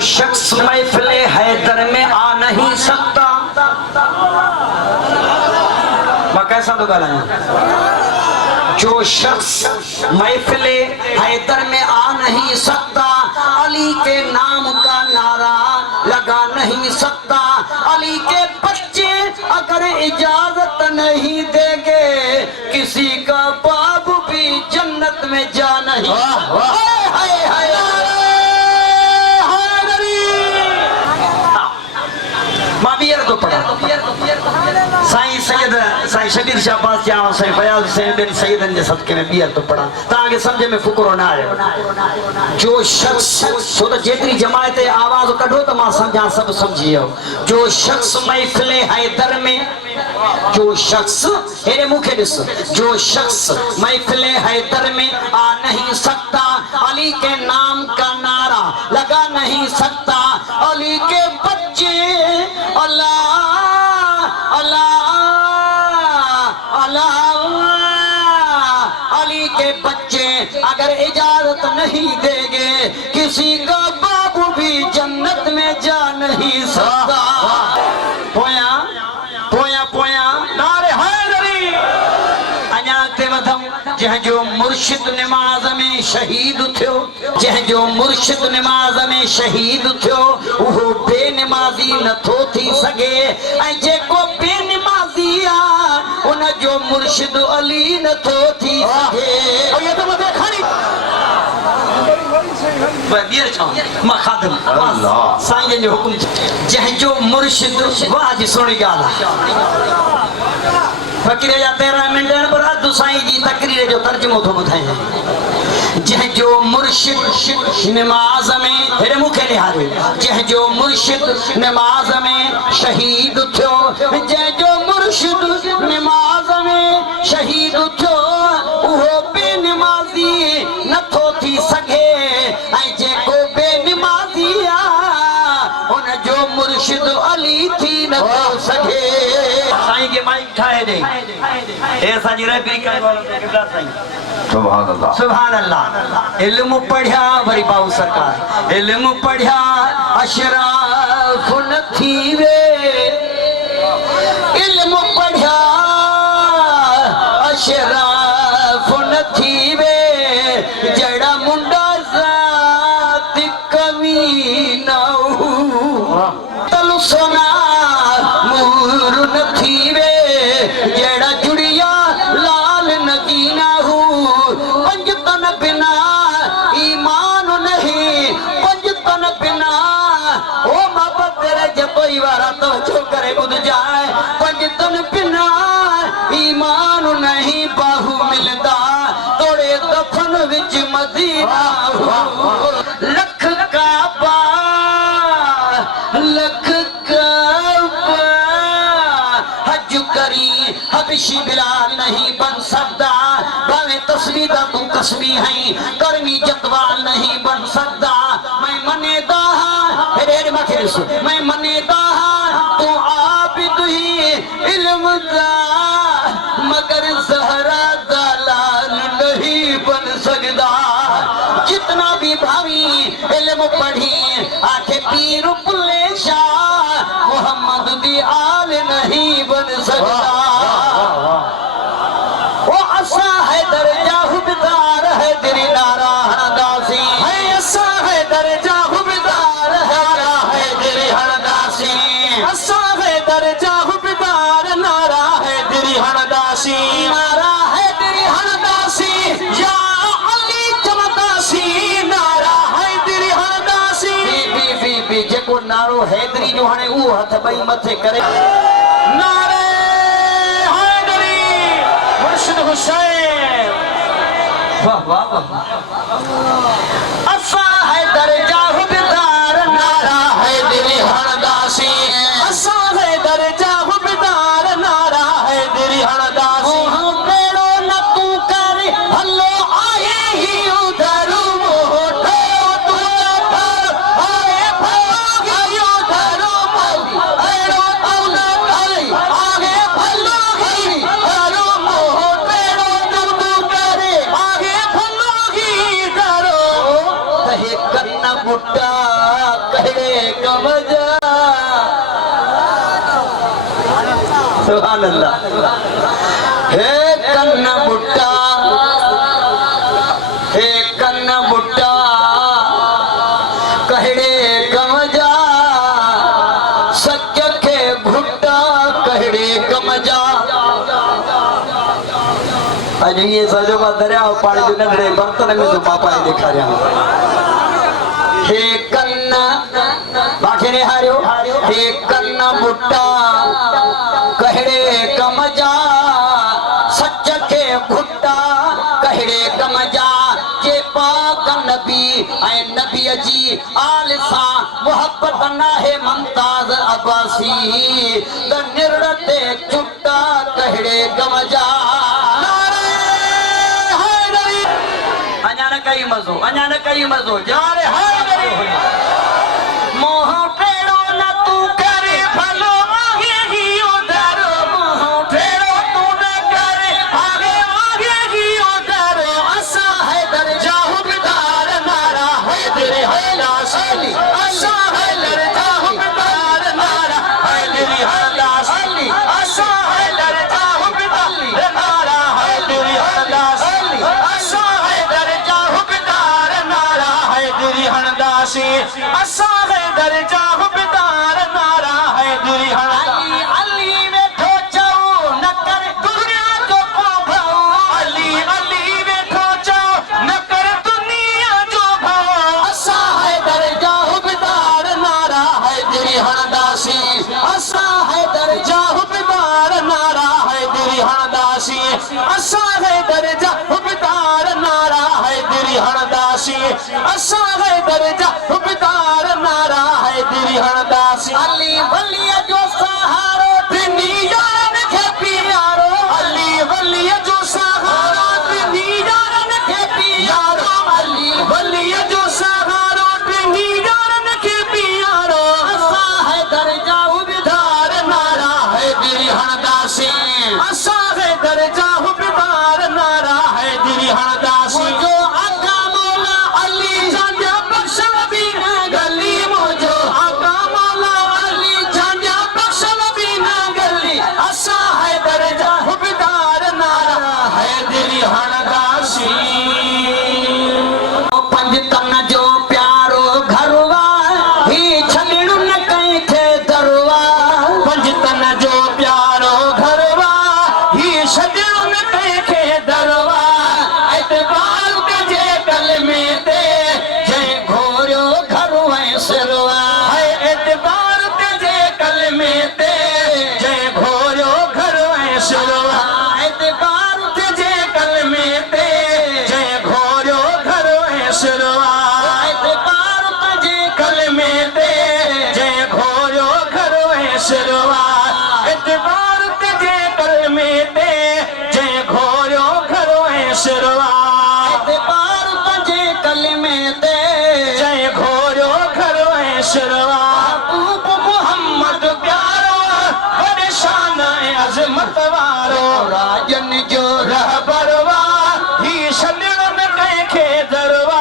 शख्स महफिले हैदर में आ नहीं सकता। मैं कैसा तो गाना, जो शख्स महफिले हैदर में आ नहीं सकता, अली के नाम का नारा लगा नहीं सकता। अली के बच्चे अगर इजाजत नहीं देंगे, किसी का बाप भी जन्नत में जा नहीं। मावियर तो पढ़ा साईं सैयद साईं शबीर शाहबाज क्या साईं फयाज हुसैन बिन सैयदन जे सदके में बियर तो पढ़ा ताके समझ में फुकरो ना आए। जो शख्स सो तो जेतरी जमायत आवाज कढो तो मां समझा सब समझियो। जो शख्स महफिले हैदर में, जो शख्स हेरे मुखे दिस, जो शख्स महफिले हैदर में आ नहीं सकता, अली के नाम का नारा लगा नहीं सकता। अली के बच्चे अल्लाह अल्लाह अल्लाह, अली के बच्चे अगर इजाजत नहीं देंगे, किसी का बाबू भी जन्नत में जा नहीं सकता। पोया पोया पोया नारे हैदरी अञाते वधम। जंहिंजो मुर्शिद निमाज़ में शहीद थियो, जंहिंजो मुर्शिद निमाज़ में शहीद थियो, उहो बेनिमाज़ी नथो थी सघे। ऐं जेको बेनिमाज़ी आ, उन जो मुर्शिद अली नथो थी सघे। ये तो मथे खणी मां खादम साईं जो हुकुम, जंहिंजो मुर्शिद वाह जी सुणी ॻाल्हि फकीर जा 13 मिनट पर अधु साईं जी तकरीर जो तर्जुमो थो ॿुधायां। जंहिंजो मुर्शिद निमाज़ में हेरे मुखे निहारे, जंहिंजो मुर्शिद निमाज़ में शहीद थियो, जंहिंजो मुर्शिद निमाज़ में शहीद थियो, उहो बेनिमाज़ी नथो थी सघे। ऐं जेको बेनिमाज़ी आ, उन जो मुर्शिद अली थी नथो सघे। साईं के माइक ठाए दे ए साजी रहबरी करे वाला तो किबला साईं। सुभान अल्लाह सुभान अल्लाह। इल्म पढ़िया वरी बाबू सरकार, इल्म पढ़िया अशराफ न थीवे, इल्म पढ़िया अशराफ न थीवे, जड़ा मुंडा ज़ात कमी न हो, तल सोना मूर न थीवे, जड़ा जुड़िया लाल नगीना हो। पंजतन बिना ईमान नहीं, पंजतन बिना ओ मोहब्बत तेरे जबई वारा तो जो करे बुध जाए। पंजतन बिना ईमान नहीं, बाहू मिलदा तोड़े दफन विच मदीना हो। लख काबा लख काबा हज करी हबशी बिलाल नहीं बन सकता। भावे तस्वीदा तू कसबी है, करमी जतवाल नहीं बन सकता। मैं मनेदा हेरे मखिरस, मैं मनेदा तू आबिद ही इल्म दा, मगर ज़हरा दलाल नहीं बन सकता। जितना भी भावी इल्म पढ़ी आखे पीर पुल्ले शाह, मोहम्मद दी आल नहीं बन सकता। वो असा है दर्जा हुबदार है तेरी नारायण दासी, है असा है दर्जा हुबदार है तेरी हरदासी, असा है दर्जा हुबदार नारा है तेरी हरदासी, नारा है तेरी हरदासी। या अली चमदासी, नारा है तेरी हरदासी। बी बी बी जेको नारो हैदरी जो हाने वो हथ बई मथे करे नारे हैदरी मुर्शिद हुसैन। वाह वाह वाह। असा है दर्जा हुबदार नारा है तेरी हरदासी, असा है दर्जा हुबदार नारा है तेरी हरदासी। बेड़ो न तू कर हल्लो आए ही उधर मोटे, तू कर आए भागे उधर मोटे, एड़ो तू न कर आगे भलोगी करो मोटे, तू कर आगे भलोगी करो बुट्टा कहड़े कमजा सुभान अल्लाह हे कन्न बुट्टा कहड़े कमजा सच के भुट्टा कहड़े कमजा अज ये सजो का दरिया पानी जो नंढड़े बर्तन में तो पापा ने देखा रहा हे कन्न बाकी ने हारियो हे कन्न बुट्टा कहड़े कमजा सच के भुट्टा कहड़े कमजा जे पाक नबी ऐ नबी जी आल सा मोहब्बत ना है मुमताज अब्बासी द निर्णते चुट्टा कहड़े कमजा अञा न कई मज़ो जाने हैदरी मोह टेड़ो न तू करे भलो आगे ही उधर मोह टेड़ो तू न करे आगे ही उधर असा हैदर जाहुबदार नारा हैदरी हैला सली असा हैदर जाहुबदार नारा हैदरी हैला सली असा हैदर जाहुबदार नारा हैदरी हैला सली असा हैदर जाहुबदार नारा हैदरी हणदासी असा हैदर जाहुबदार नारा हैदरी हणदासी अली वेठो चओ न कर दुनिया जो को भाओ अली वेठो चओ न कर दुनिया जो भाओ असा हैदर जाहुबदार नारा हैदरी हणदासी असा हैदर जाहुबदार नारा हैदरी हणदासी असा हैदर जाहुबदार नारा हैदरी हणदासी असा हैदर जाहुबदार नारा हैदरी हणदासी अली वलिया जो सहारो दिनी यारन के प्यारो अली वलिया जो सहारो दिनी यारन के प्यारो अली वलिया जो सहारो दिनी यारन के प्यारो असा हैदर जाहुबदार नारा हैदरी हणदासी असा हैदर जाहुबदार नारा हैदरी हणदासी जो आका मौला अली जांजा बख्शल भी न गली मुझो आका मौला अली जांजा बख्शल भी न गली असा हैदर जाहुबदार नारा हैदरी हणदासी पंज तन जो प्यारो घरवा ही छलड़ू न कहीं खे दरवा पंज तन जो प्यारो घरवा ही छलड़ू न कहीं खे दरवा एतबार तुझे कल में दे जय घोरियो घरो है सिरवा है एतबार तुझे कल में दे जय घोरियो घरो है सिरवा एतबार तुझे कल में दे जय घोरियो घरो है सिरवा एतबार तुझे कल में दे जय घोरियो घरो है सिरवा एतबार तुझे कल में दे जय घोरियो घरो है सिरवा एतबार तुझे कल में दे जय घोरियो घरो है सिरवा मोहम्मद प्यारो बड़े शान अजमत वारो राजन जो रहबरवा ही शलड़ में कैखे दरवा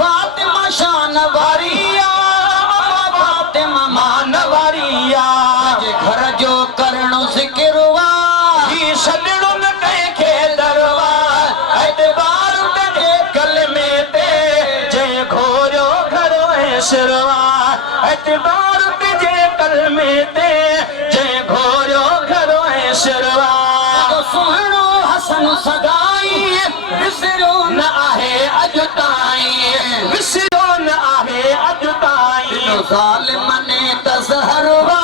फातिमा शान वारिया फातिमा मान वारिया घर जो करणो सिकरवा ही शलड़ में कैखे दरवा एतबार तुझे कल में दे जय घोरियो घरो है सिरवा एतबार तुझे कल में दे जय घोरियो घरो है सिरवा सुहिणो हसन सगाई विसरो न आहे अॼु ताईं विसरो न आहे अॼु ताईं ज़ालिम ने तज़हरवा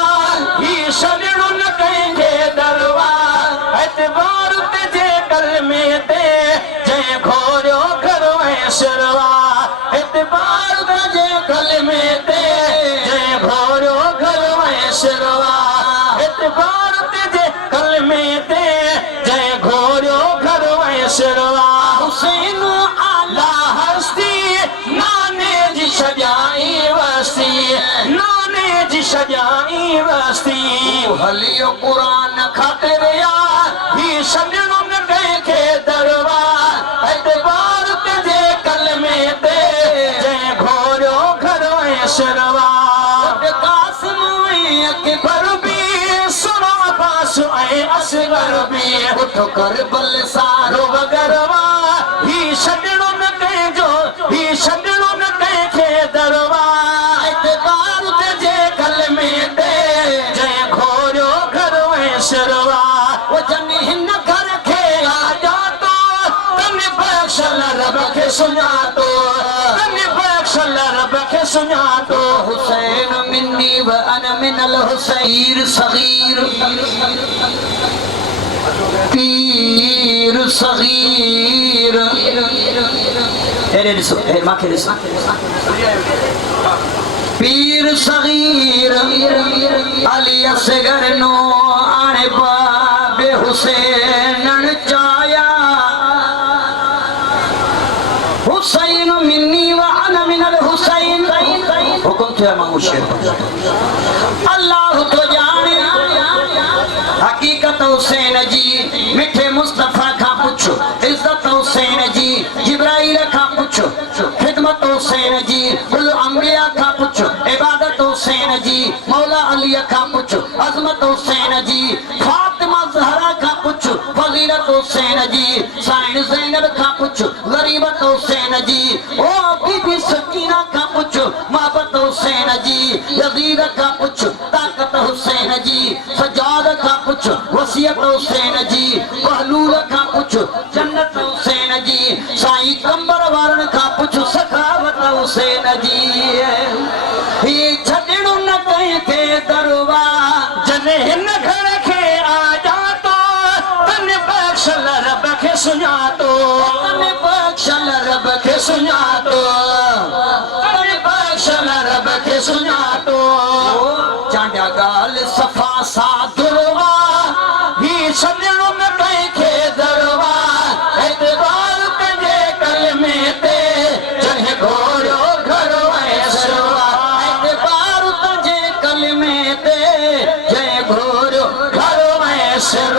ही छलड़ू न कंहिंखे दरवा एतबार तुझे कल में दे जय घोरियो घरो है सिरवा एतबार तुझे कल में दे जय घोरियो घरो है सिरवा एतबार तुझे कल में दे जय घोरियो घरो है सिरवा हुसैन आला हस्ती नाने जी सजाई वस्ती नाने जी सजाई वस्ती हलियो कुरान खातिर यार ही छलड़ू न कंहिंखे दरवा एतबार तुझे कल में दे जय घोरियो घर शरवा कासिम अकबर भी सुनो पास आए असगर भी उठो कर बल सारो गरवा ही छॾणो न कंहिंजो ही छॾणो न कंहिंखे दरवा एतबार तुझे कल में दे जंहिं घोरियो घर में शरवा वो जन हिन घर खे आजा तो तने बख्शल रब खे सुञातो तने बख्शल रब खे सुञातो हुसैन मिन्नी व अना मिनल हुसैन सगीर पीर सगीर ॾिसो मांखे ॾिसो पीर सगीर अली असगर नो आणे बाबे हुसैन चाया हुसैन मिन्नी व अना मिनल हुसैन हुकुम थियो मामू शेर अल्लाह तो जाने हकीकत हुसैन जी मिठे मुस्तफा का पुछो इज्जत हुसैन जी जिब्राइल का पुछो खिदमत हुसैन जी कुल अंबिया का पुछो इबादत हुसैन जी मौला अली का पुछो अजमत हुसैन जी फातिमा ज़हरा का पुछो फजीलत हुसैन जी साइन ज़ैनब का पुछो गरीबत हुसैन जी ओ बीबी सकीना का पुछो मोहब्बत हुसैन जी यजीद का पुछो ताकत हुसैन जी सजाद का पुछो वसीयत हुसैन जी पहलूल का पुछो जन्नत हुसैन जी साईं कंबर वारन का पुछो सखावत हुसैन जी ही छॾणो न कंहिंखे दरवा जने हिन घर खे आजा तो तने बख्शल रब खे सुञातो तने बख्शल रब खे सुञातो तने बख्शल रब खे सुञातो चांडिया ॻाल्हि सफ़ा साधुरवा ही छॾणो न कंहिंखे दरवा एतबार तुंहिंजे कलमे ते जंहिं घोरियो घर में सरवा एतबार तुंहिंजे कलमे ते जंहिं घोरियो घर में सर